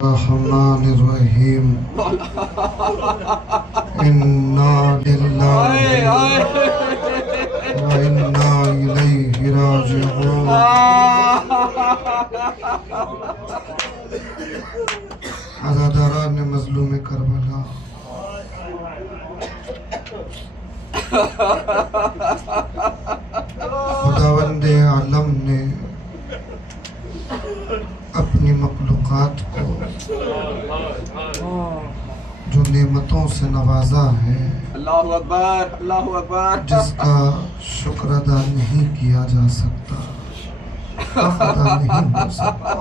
الرحمن الرحیم انا للہ و انا الیہ راجعون۔ عزاداران مظلوم کربلا، خداوند عالم نے اپنی مخلوقات کو جو نعمتوں سے نوازا ہے، اللہ اکبر، اللہ اکبر، جس کا شکر ادا نہیں کیا جا سکتا، حق ادا نہیں ہو سکتا،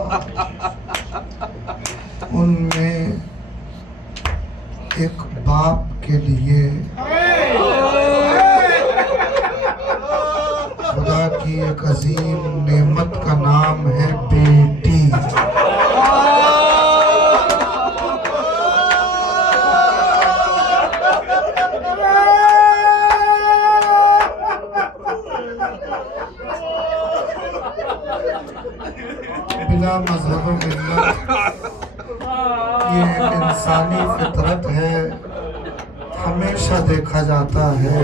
ان میں ایک باپ کے لیے خدا کی ایک عظیم نعمت کا نام ہے بیٹی۔ بلا مذہب و ملت یہ ایک انسانی فطرت ہے، ہمیشہ دیکھا جاتا ہے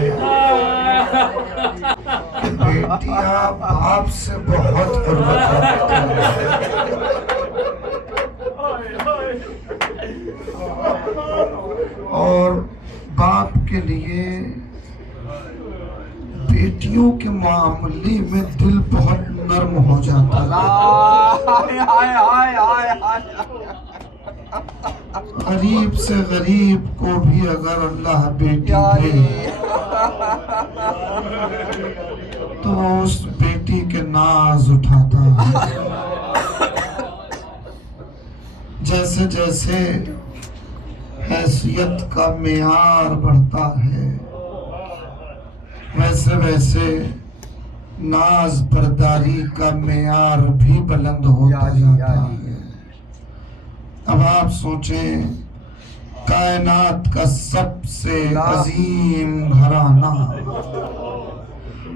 کہ بیٹیاں باپ سے بہت قربت رکھتی ہیں، اور باپ کے لیے بیٹیوں کے معاملے میں دل بہت نرم ہو جاتا ہے۔ غریب سے غریب کو بھی اگر اللہ بیٹی دے تو اس بیٹی کے ناز اٹھاتا ہے۔ جیسے جیسے حیثیت کا معیار بڑھتا ہے، ویسے ویسے ناز برداری کا معیار بھی بلند ہوتا جاتا ہے۔ اب آپ سوچیں، کائنات کا سب سے عظیم گھرانہ،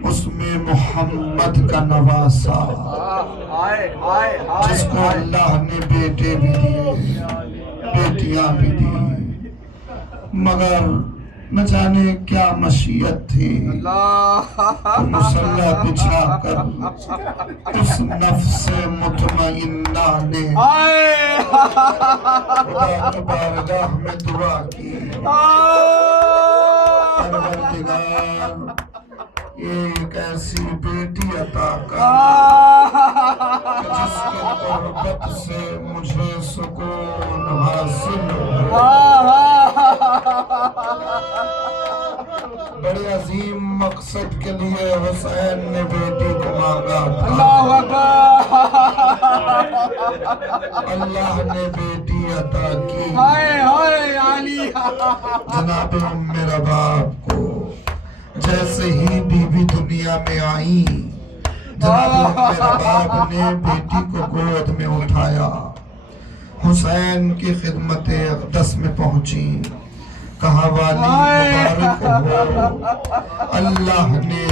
اس میں محمد کا نواسا، جس کو اللہ نے بیٹے بھی دیے، بیٹیاں بھی دی، مگر نہ جانے کیا مشیت تھی، مصلح بچھا کر اس نفس مطمئنہ نے خدا کی بارگاہ میں دعا کی، پروردگار ایک ایسی بیٹی عطا کر جس کی قربت سے مجھے سکون حاصل ہو۔ بڑے عظیم مقصد کے لیے حسین نے بیٹی کو مانگا تھا، اللہ نے بیٹی عطا کی۔ جناب ام رباب کو جیسے ہی بی بی دنیا میں آئی، جناب ام رباب نے بیٹی کو گود میں اٹھایا، حسین کی خدمت اقدس میں پہنچی، کہا والی مبارک ہو، اللہ نے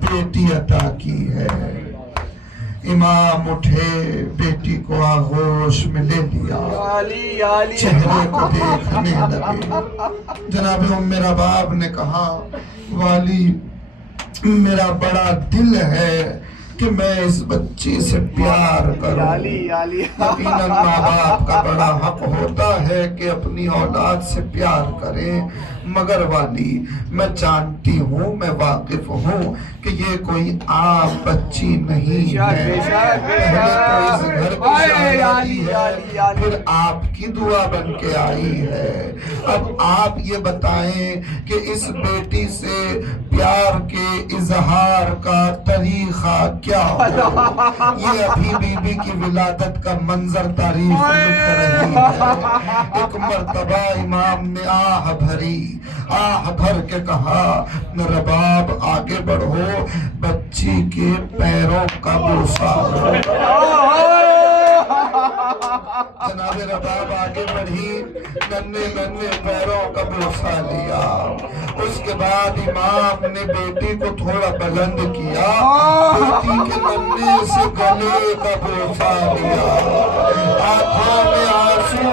بیٹی عطا کی ہے۔ امام اٹھے، بیٹی کو آغوش میں لے لیا، چہرے کو دیکھنے لگے۔ جناب ام رباب نے کہا، والی میرا بڑا دل ہے کہ میں اس بچی سے پیار کروں، یقیناً ماں باپ کا بڑا حق ہوتا ہے کہ اپنی اولاد سے پیار کریں، مگر والی میں جانتی ہوں، میں واقف ہوں کہ یہ کوئی عام بچی نہیں ہے، پہلے تو اس گھر کی شہزادی ہے، پھر آپ کی دعا بن کے آئی ہے۔ اب آپ یہ بتائیں کہ اس بیٹی سے پیار کے اظہار کا طریقہ کیا ہو؟ یہ ابھی بی بی کی ولادت کا منظر تاریخ لکھ رہی ہے۔ ایک مرتبہ امام نے آہ بھری، آہ بھر کے کہا، رباب آگے بڑھو، بچی کے پیروں کا بوسہ لو۔ جناب رباب آگے بڑھی، ننھے ننھے پیروں کا بوسہ لیا، اس کے بعد امام نے بیٹی کو تھوڑا بلند کیا، بیٹی کے ننھے سے گلے کا بوسہ لیا، آنکھوں میں آنسو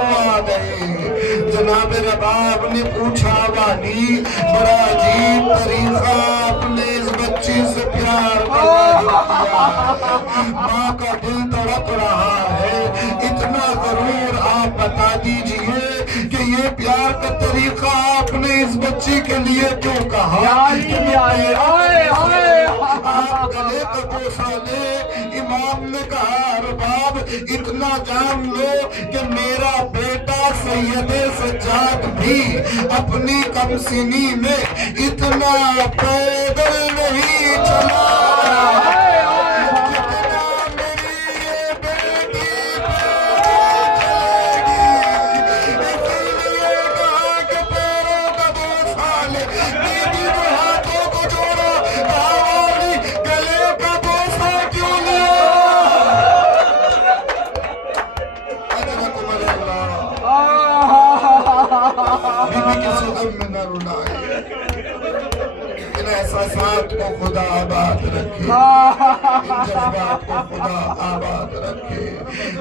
میرے باپ نے پوچھا وانی بڑا عجیب طریقہ آپ نے اس بچی سے پیار کروا دیا، ماں کا دل تڑپ رہا ہے، اتنا ضرور آپ بتا دیجئے کہ یہ پیار کا طریقہ آپ نے اس بچی کے لیے کیوں کہا؟ آپ گلے کا بوسہ لے۔ امام نے کہا ارباب اتنا جان لو کہ میرا بیٹا سید سجاد بھی اپنی کم سنی میں اتنا پیدل نہیں چلا، جتنا میری یہ بیٹی پیدل چلے گی۔ اسی لیے کہا کہ پیروں کا بوسہ لے، بیوی نے ہاتھوں کو جوڑا، کہا والی گلے کا بوسہ کیوں لیا؟ اجرکم اللہ۔ بیوی کسی غم میں نہ رلائے، ان احساسات کو خدا آباد رکھے، ان جذبات کو خدا آباد رکھے۔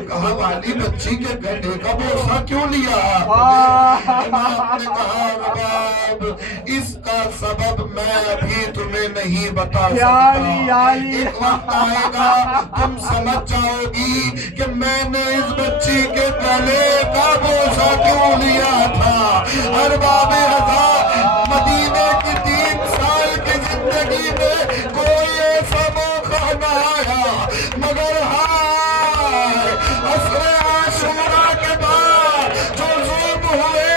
کہا والی بچی کے گلے کا بوسہ کیوں لیا آپ نے؟ امام نے کہا رباب اس کا سبب میں ابھی تمہیں نہیں بتا سکتا، ایک وقت آئے گا تم سمجھ جاؤ گی کہ میں نے اس بچی کے گلے کا بوسہ کیوں لیا تھا۔ ارباب رضا مدینے کی 3 سال کی زندگی میں کوئی ایسا موقع نہ آیا، مگر ہائے عصر عاشوراء کے بعد جو ظلم ہوئے،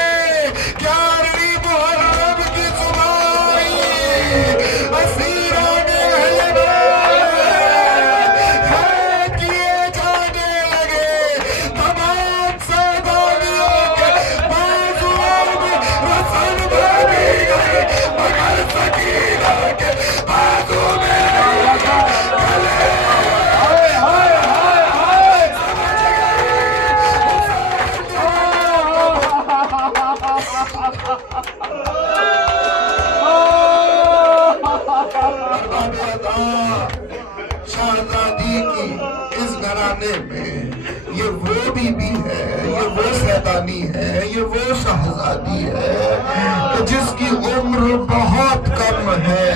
11ویں محرم کی صبح آئی، اسیران اہل بیت کیے جانے لگے، تمام سیدانیوں کے بازوؤں میں رسن بھری گئی، مگر سکینہ کے بازو میں شہزادی کی اس گھرانے میں یہ وہ بی بی ہے، یہ وہ سیدانی ہے، یہ وہ شہزادی ہے کہ جس کی عمر بہت کم ہے،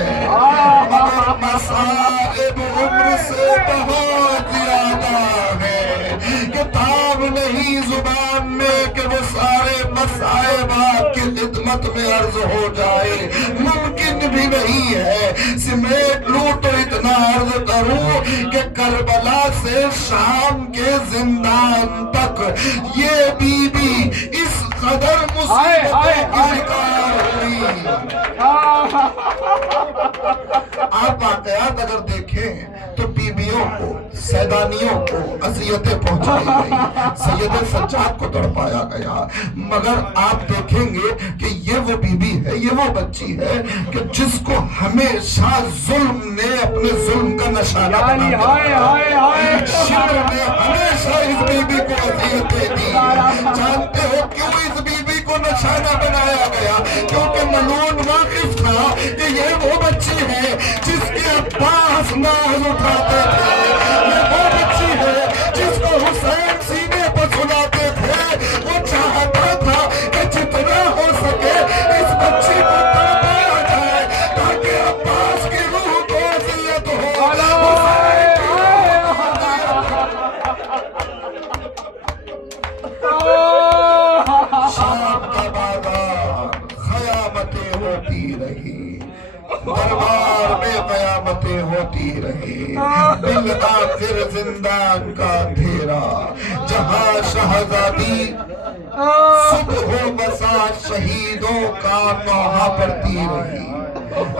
مگر مصائب عمر سے بہت زیادہ ہے، کہ تاب نہیں زبان میں کہ وہ سارے مصائب آپ کی خدمت میں عرض ہو جائے، ممکن بھی نہیں ہے۔ سمیٹ لوں تو اتنا عرض کروں کہ کربلا سے شام کے زندان تک یہ بی بی اس قدر مصیبتوں کی شکار ہوئی۔ آپ واقعات اگر دیکھیں تو بیویوں کو، سیدانیوں کو اذیتیں پہنچائی گئی، سید سجاد کو تڑپایا گیا، مگر آپ دیکھیں گے کہ یہ وہ بی بی ہے، یہ وہ بچی ہے کہ جس کو ہمیشہ ظلم نے اپنے ظلم کا نشانہ بنا دیا، شر نے ہمیشہ اس بی بی کو اذیتیں دی۔ جانتے ہو کیوں اس بی بی کو نشانہ بنایا گیا؟ کیونکہ ملعون واقف تھا کہ یہ وہ بچی ہے جس کے عباس ناز اٹھاتے تھے، یہ وہ بچی ہے جس کو حسین سینے پر سلاتے تھے۔ وہ چاہتا تھا کہ جتنا ہو سکے اس بچی کو تڑپایا جائے تاکہ عباس کی روح کو اذیت ہو۔ شام کا بازار قیامتیں ہوتی رہی، دربار میں قیامتیں ہوتی رہی، بالآخر زندان کا اندھیرا، جہاں شہزادی صبح و مساء شہیدوں کا نوحہ پڑتی رہی،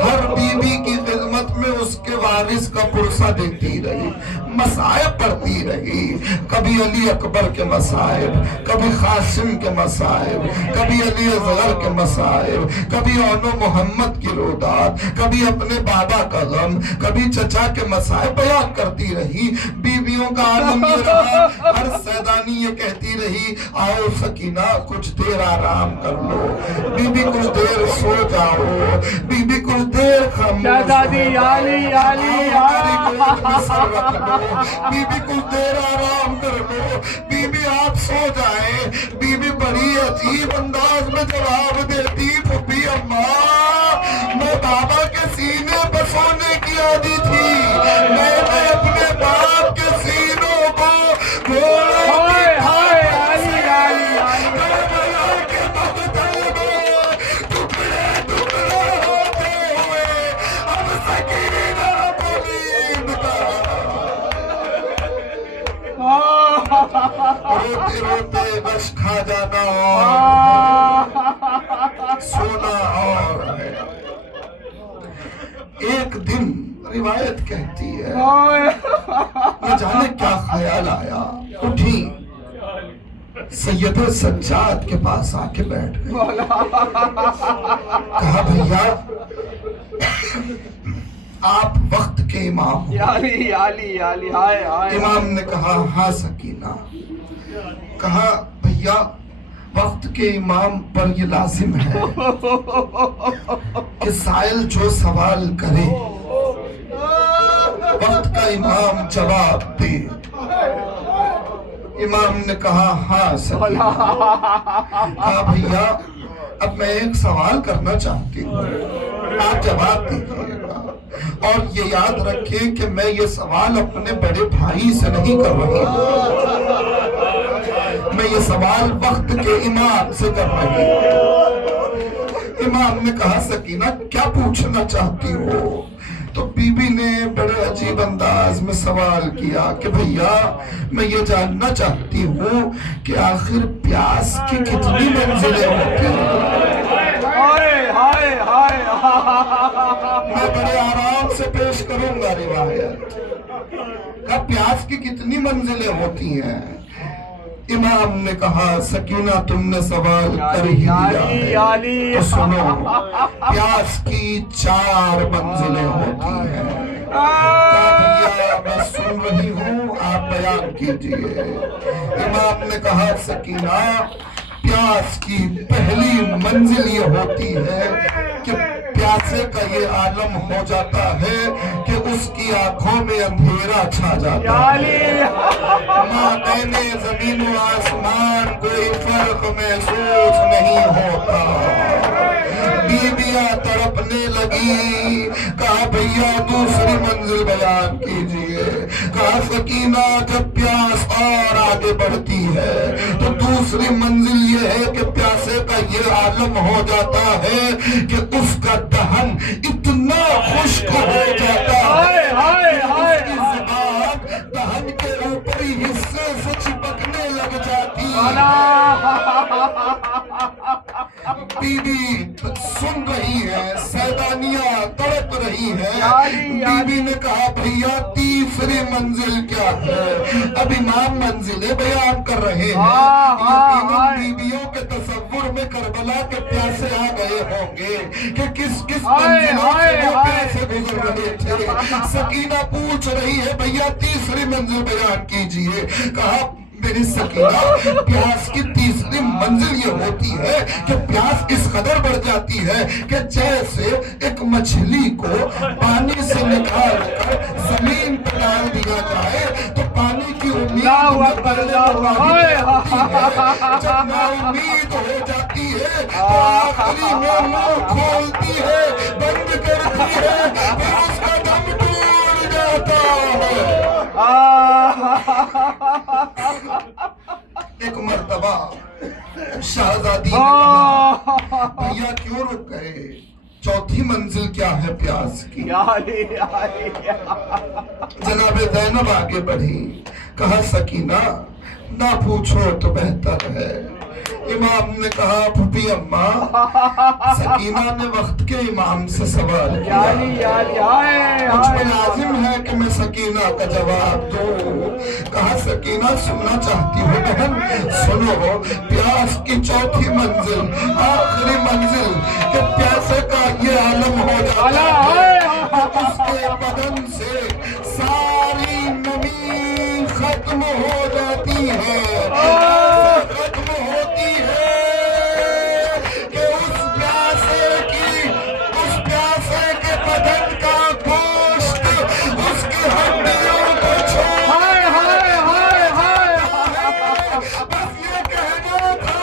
ہر بی بی کی خدمت میں اس کے وارث کا پرسہ دیتی رہی، مصائب پڑھتی رہی، کبھی علی اکبر کے مصائب، کبھی قاسم کے مصائب، کبھی علی اصغر کے مصائب، کبھی اون و محمد کی رودات، کبھی اپنے بابا کا غم، کبھی چچا کے مصائب بیان کرتی رہی۔ بیویوں کا عالم یہ رہا، ہر سیدانی یہ کہتی رہی آؤ سکینہ کچھ دیر آرام کر لو، بی بی کچھ دیر سو جاؤ، بی بی کچھ دیر خاموش ہو، بی بی کچھ دیر آرام کر لو، بی بی آپ سو جائیں۔ بی بی بڑی عجیب انداز میں جواب دیتی پھپھی اماں میں بابا کے سینے پر سونے کی عادی تھی میں نے اپنے باپ کے سینوں کو گھوڑے کی کربلا کے مقتل میں ٹکڑے ٹکڑے ہوتے ہوئے اب سکینہ کو نیند روتے روتے بس کھا جانا اور سونا اور ایک دن روایت کہتی ہے نہ جانے کیا خیال آیا اٹھی سید سجاد کے پاس آ کے بیٹھ گئی کہا بھیا آپ وقت کے امام ہو امام نے کہا ہاں سکینہ کہا بھیا وقت کے امام پر یہ لازم ہے کہ سائل جو سوال کرے وقت کا امام جواب دے امام نے کہا ہاں سکینہ کہا بھیا اب میں ایک سوال کرنا چاہتی ہوں آپ جواب دیجیے گا اور یہ یاد رکھیں کہ میں یہ سوال اپنے بڑے بھائی سے نہیں کر رہی میں یہ سوال وقت کے امام سے کر رہی ہوں امام نے کہا سکینہ کیا پوچھنا چاہتی ہو تو بی بی نے بڑے عجیب انداز میں سوال کیا کہ بھیا میں یہ جاننا چاہتی ہوں کہ آخر پیاس کی کتنی منزلیں ہوتی ہیں میں بڑے آرام سے پیش کروں گا روایت کہ پیاس کی کتنی منزلیں ہوتی ہیں امام نے کہا سکینہ تم نے سوال کر ہی لیا ہے تو سنو پیاس کی 4 منزلیں ہوتی ہیں میں سن رہی ہوں آپ بیان کیجئے امام نے کہا سکینہ پیاس کی پہلی منزل یہ ہوتی ہے کہ پیاسے کا یہ عالم ہو جاتا ہے کہ اس کی آنکھوں میں اندھیرا چھا جاتا ہے مابین زمین و آسمان کوئی فرق محسوس نہیں ہوتا بیویاں تڑپنے لگی کہا بھیا دوسری منزل بیان کیجئے کہا سکینہ جب پیاس اور آگے بڑھتی ہے تو دوسری منزل یہ ہے کہ پیاسے کا یہ عالم ہو جاتا ہے کہ اس کا دہن اتنا خشک ہو جاتا ہے اس کی زبان دہن کے اوپری حصے سے چپکنے لگ جاتی ہے بی بی سن رہی ہے سیدانیاں تڑپ رہی ہے بی بی نے کہا بھیا تیسری منزل کیا ہے اب امام منزلیں بیان کر رہے ہیں بیویوں کے تصور میں کربلا کے پیاسے آ گئے ہوں گے کہ کس کس منزلوں سے وہ پیاسے گزر رہے تھے سکینہ پوچھ رہی ہے بھیا تیسری منزل بیان کیجئے کہا میری سکینہ پیاس کی تیسری منزل یہ ہوتی ہے کہ پیاس اس قدر بڑھ جاتی ہے کہ جیسے ایک مچھلی کو پانی سے نکال کر زمین پر ڈال دیا جائے تو پانی کی امید جب نا امید ہو جاتی ہے تو آخری میں منہ کھولتی ہے بند کرتی ہے پھر اس کا دم ٹوٹ جاتا ہے ایک مرتبہ شہزادی نے کہا بھیا کیوں رک گئے چوتھی منزل کیا ہے پیاس کی جناب زینب آگے بڑھی کہا سکینہ نہ پوچھو تو بہتر ہے امام نے کہا پھپھی اماں سکینہ نے وقت کے امام سے سوال کیا مجھ پر لازم ہے کہ میں سکینہ کا جواب دوں کہا سکینہ سننا چاہتی ہوں بہن سنو پیاس کی چوتھی منزل آخری منزل کہ پیاسے کا یہ عالم ہو جاتا ہے اس کے بدن سے ساری نمی ختم ہو جاتی ہے ختم ہوتی ہے کہ اس پیاسے کے بدن کا گوشت اس کی ہڈیوں کو چھوڑ بس یہ کہنا تھا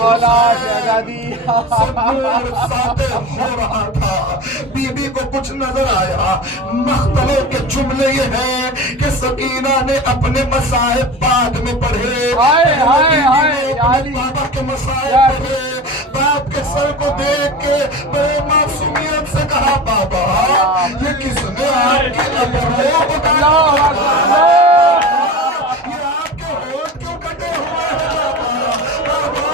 مولا شہزادی سے نور ساطع ہو رہا تھا. بی بی کو کچھ نظر آیا. مختلف کے جملے یہ ہیں کہ سکینہ نے اپنے مصائب بعد میں پڑھے, ہائے ہائے بی بی ہائے نے یا اپنے علی بابا کے مصائب پڑھے. باپ کے سر کو دیکھ کے بڑے معصومیت سے کہا, بابا یہ کس نے آپ کے ابرو اٹھا اللہ اکبر یہ آپ کے ہونٹ کیوں کٹے ہوئے ہیں بابا, بابا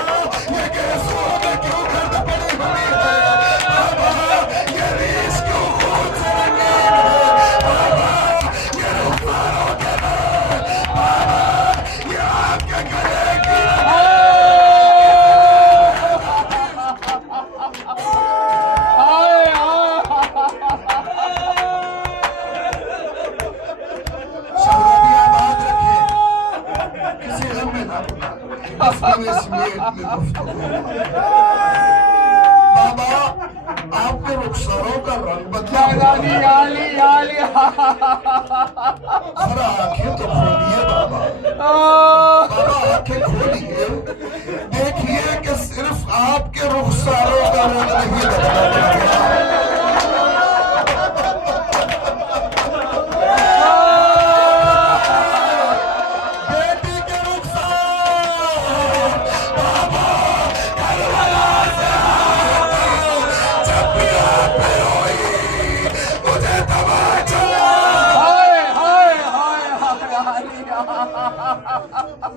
یہ گیسوں میں کیوں گرد پڑی ہوئی ہے, بابا یہ ریش کیوں خون سے رنگین ہے, بابا یہ رخساروں کے رنگ, بابا یہ آپ کے گلے کی شہزادی آباد رکھے, کسی غم میں نہ پڑا, بس میں سمیت میں گفتگو. بابا آپ کے رخساروں کا رنگ بدلا شہزادی ہوا ہے. یا علی یا علی ذرا آنکھیں تو کھولیے بابا, بابا آنکھیں کھولیے, دیکھیے کہ صرف آپ کے رخساروں کا رنگ نہیں بدلا ہوا. بیٹی کے رخسار بابا کربلا سے آتے, جب بھی آپ پہ روئی مجھے تماچا. ہائے ہائے ہائے علی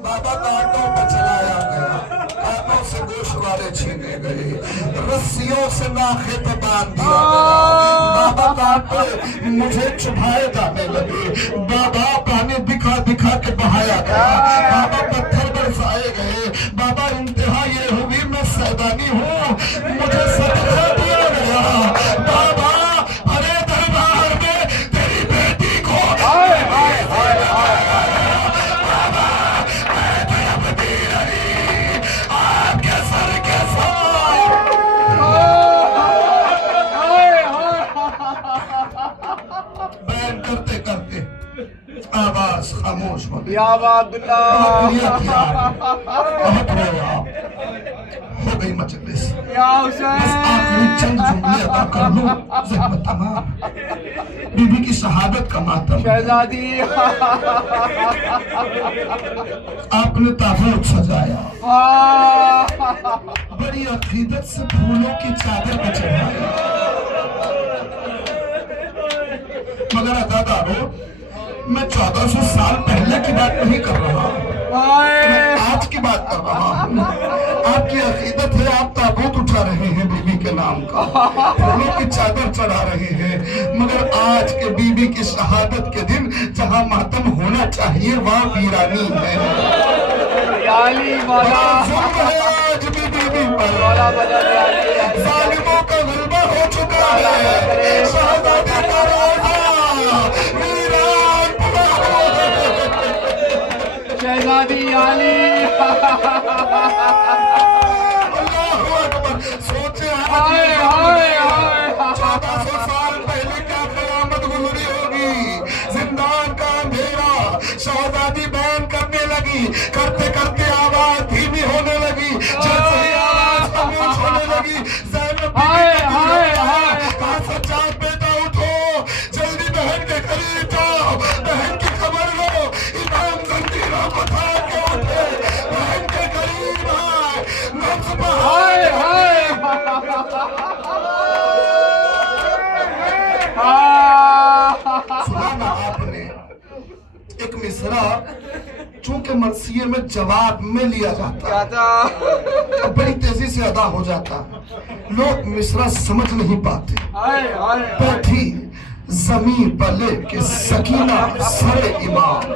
بابا کانٹوں پہ چلایا گیا, کانوں سے گوشوارے چھینے گئے, رسیوں سے ناخے پہ باندھ دیا گیا. بابا کانٹے مجھے چبھائے جانے لگے, بابا پانی دکھا دکھا کے بہایا گیا, بابا پتھر برسائے گئے. بابا انتہا یہ ہوئی میں سیدانی ہوں, مجھے صدقہ دیا گیا. بابا بھرے دربار میں تیری بیٹی کو آپ کے سر کے ساتھ بیان کرتے کرتے آواز خاموش ہو گئی. یا عبداللہ بہت رویا, ہو گئی مجلس. یا بس آخری حسین چند جملے ادا کر لوں, زحمت تمام. بی بی کی شہادت کا ماتم, شہزادی آپ نے تابوت سجایا, بڑی عقیدت سے پھولوں کی چادر پہ چڑھائی. مگر عزادارو, میں 1400 سال پہلے کی بات نہیں کر رہا, میں آج کی بات کر رہا ہوں. آپ کی عقیدت ہے, آپ تابوت اٹھا رہے ہیں بی بی کے نام کا, پھولوں کی چادر چڑھا رہے ہیں, مگر آج کے بی بی کی شہادت کے دن جہاں ماتم ہونا چاہیے وہاں ویرانی ہے. یا علی بڑا مولا ظلم ہے آج بھی بی بی پر, مولا بدل یا علی ظالموں کا غلبہ ہو چکا ہے. شہزادی کا روزہ ویران پڑا ہوا ہے. شہزادی یا علی اللہ اکبر. سوچے ہائے ہائے ہائے 1400 سال پہلے کیا قیامت گزری ہوگی. زندان کا اندھیرا, شہزادی بیان کرنے لگی, کرتے کرتے آواز دھیمی ہونے لگی, جیسے ہی آواز خاموش ہونے لگی زینب بی بی کا دل ہوتا ہے, کہا سجاد بیٹا اٹھو, جلدی بہن کے قریب جاؤ, بہن کی خبر لو. امام زنجیروں کو تھام کے اٹھے, بہن کے قریب آئے, نبض ہائے ہائے سنا نا آپ نے ایک مصرع, چونکہ مرثیے میں جواب میں لیا جاتا کیا تھا بڑی تیزی سے ادا ہو جاتا, لوگ مصرع سمجھ نہیں پاتے. ہائے ہائے بیٹھی زمین پر لے کے سکینہ سر امام,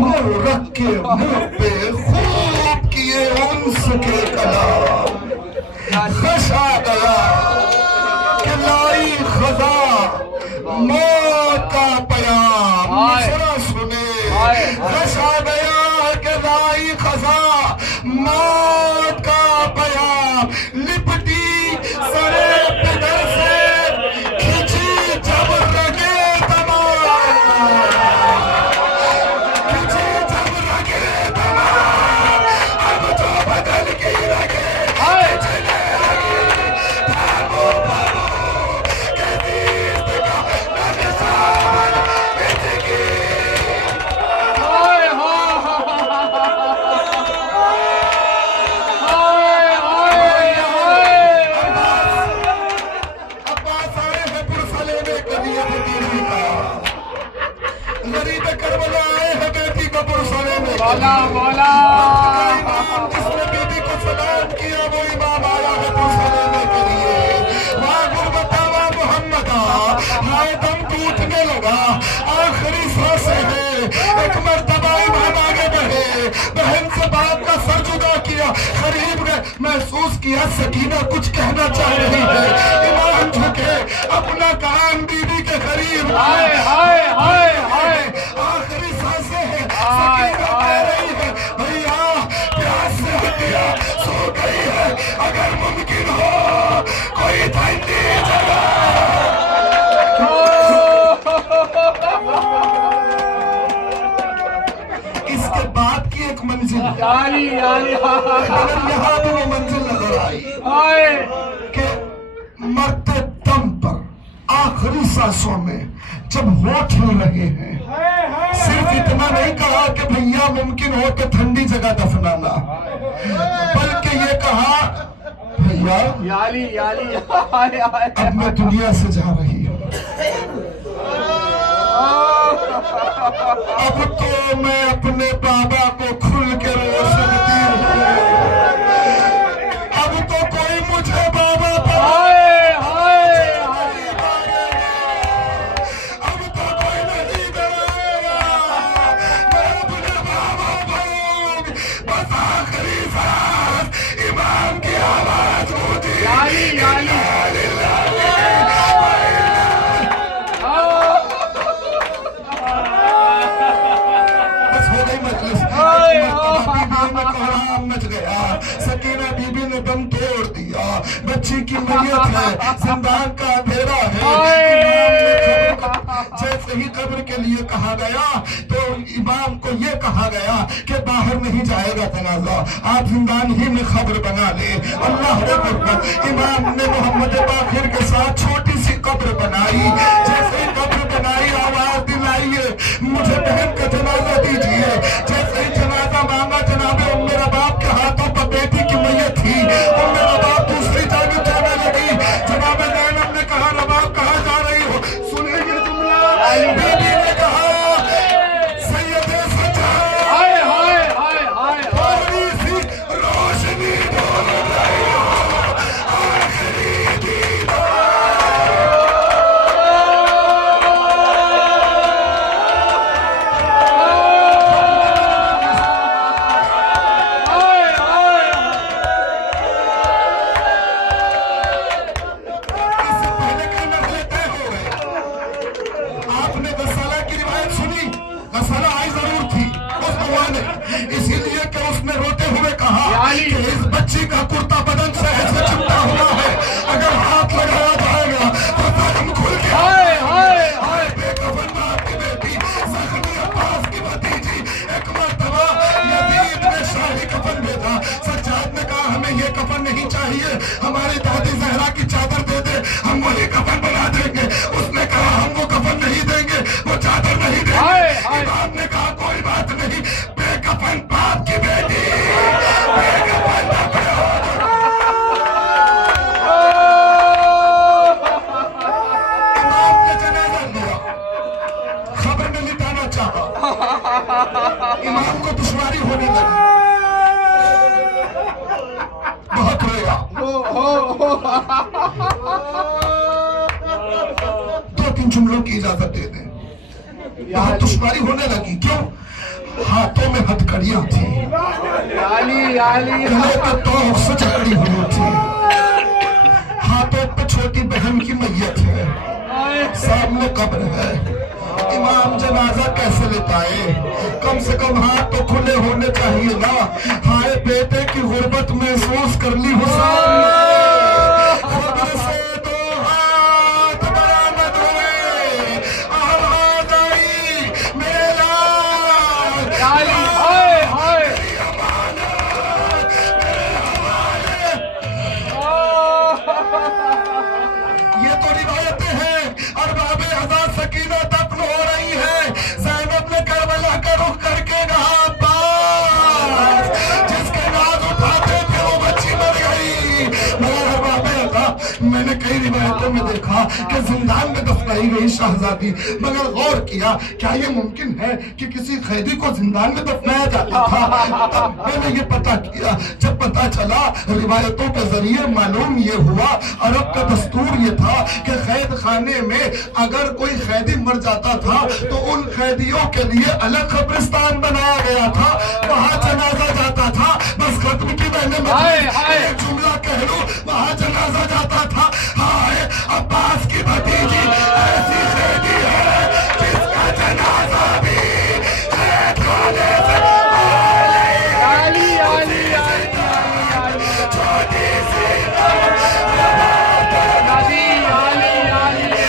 منہ رکھ کے منہ پہ خوب کیے انس کے کلام. خش آ گیا کہ لائی خزاں موت کا پیام. مصرع سنے, خش آ گیا کہ لائی خزاں موت کا پیام. لپٹی سرے پدر سے کھچی جب رگے تمام, کھچی جب رگے تمام, اب تو بدل قریب گئے, محسوس کیا سکینہ کچھ کہنا چاہ رہی ہے. ایمان جھکے, اپنا کان بیوی کے قریب, ہائے ہائے ہائے ہائے آخری سانسیں ہیں. سکینہ کہہ رہی ہے بھیا پیاس سے ہڈیاں سو گئی ہے, اگر ممکن ہو کوئی ٹھنڈی جگہ. اس کے بعد کی ایک منزل, یالی یالی مگر یہاں بھی وہ منزل نظر آئی ہائے کہ مرتے دم پر آخری سانسوں میں جب ہوٹھ ہل رہے ہیں, صرف اتنا نہیں کہا کہ بھیا ممکن ہو تو ٹھنڈی جگہ دفنانا, بلکہ یہ کہا بھیا یالی یالی ہائے ہائے اب میں دنیا سے جا رہی ہوں, اب تو میں اپنے بابا کو کھل کے رو سکتی ہوں, اب تو کوئی مجھے بابا پر ہائے ہائے اب تو کوئی نہیں ڈرائے گا, میں اپنے بابا پر بس آخری سانس امام کی آواز ہوتی یالی یالی بس ہو گئی مجلس. میں کوہرام مچ گیا, سکینہ بی بی نے دم توڑ دیا, بچی کی میت ہے, زندان کا اندھیرا ہے. جیسے ہی قبر کے لیے کہا گیا تو امام کو یہ کہا گیا کہ باہر نہیں جائے گا جنازہ, آپ زندان ہی میں قبر بنا لیں. اللہ اکبر. امام نے محمد باقر کے ساتھ چھوٹی سی قبر بنائی. جیسے ہی قبر بنائی آواز دلائیے مجھے بہن کا جنازہ دیجیے. جیسے ہی جنازہ مانگا جناب میرا باپ کے ہاتھوں پر بیٹی کی میت تھی, میرا باپ دوسری جانب جانے لگی. جناب زینب نے کہا رباب کہاں جا رہی ہو؟ سنیں یہ جملہ, بی بی نے کہا سید سجاد ہائے ہائے ہائے ہائے تھوڑی سی روشنی ڈھونڈ رہی ہو, آخری اسی لیے کہ اس نے روتے ہوئے کہا کہ اس بچی کا کرتا بدن سے ایسے چپٹا ہوا ہے, اگر ہاتھ لگایا جائے گا تو بدن کھل کے ہائے ہائے ہائے بے کفن باپ کی بیٹی زخمی عباس کی بھتیجی ایک مرتبہ یزید نے شاہی کفن بھیجا. سجاد نے کہا ہمیں یہ کفن نہیں چاہیے, ہماری دادی زہرا کی چادر دے دے, ہم وہی کفن بنا دیں گے. اس نے کہا ہم وہ کفن نہیں دیں گے, وہ چادر نہیں دیں گے. امام نے کہا کوئی بات نہیں, بے کفن باپ کی بیٹی بے کفن امام نے جنازہ لیا, خبر میں لٹانا چاہا, امام کو دشواری ہونے لگی, بہت رویا. دو تین جملوں کی اجازت دے دیں. بہت دشواری ہونے لگی, کیوں؟ ہاتھوں میں ہتھکڑیاں تھیں, یالی یالی گلے پہ توق سے جکڑی ہوئی تھی, ہاتھوں پہ چھوٹی بہن کی میت ہے, سامنے قبر ہے. امام جنازہ کیسے لٹائے؟ کم سے کم ہاتھ تو کھلے ہونے چاہیے نا. ہائے بیٹے کی غربت محسوس کر لی حسین نے, خبر سے دو ہاتھ برآمد ہوئے, آواز آئی میرا یالی ہائے ہائے یہ تو روایتیں ہیں. اور باب ہزار سکینہ دفن ہو رہی ہے. زینب نے کربلا کا رخ کر کے کہا عباس, جس کے ناز اٹھاتے تھے وہ بچی مر گئی. مگر باب میں نے کئی روایتوں میں دیکھا کہ زندان میں دفنائی گئی شہزادی, مگر غور کیا کیا یہ ممکن ہے کہ کسی قیدی کو زندان میں دفنایا جاتا تھا؟ تب میں نے یہ پتہ کیا, جب پتہ چلا روایتوں کے ذریعے معلوم یہ ہوا عرب کا دستور یہ تھا کہ قید خانے میں اگر کوئی قیدی مر جاتا تھا تو ان قیدیوں کے لیے الگ قبرستان بنایا گیا تھا, وہاں جنازہ جاتا تھا, بس ختم کی ہائے ہائے ایک جملہ کہہ لوں وہاں جنازہ جاتا تھا ہائے عباس کی بھتیجی ایسی خیلی ہے جس کا جنازہ بھی ایک والے سے علی علی علی چھوٹی سی نبی علی علی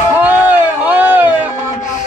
ہائے ہائے ہائے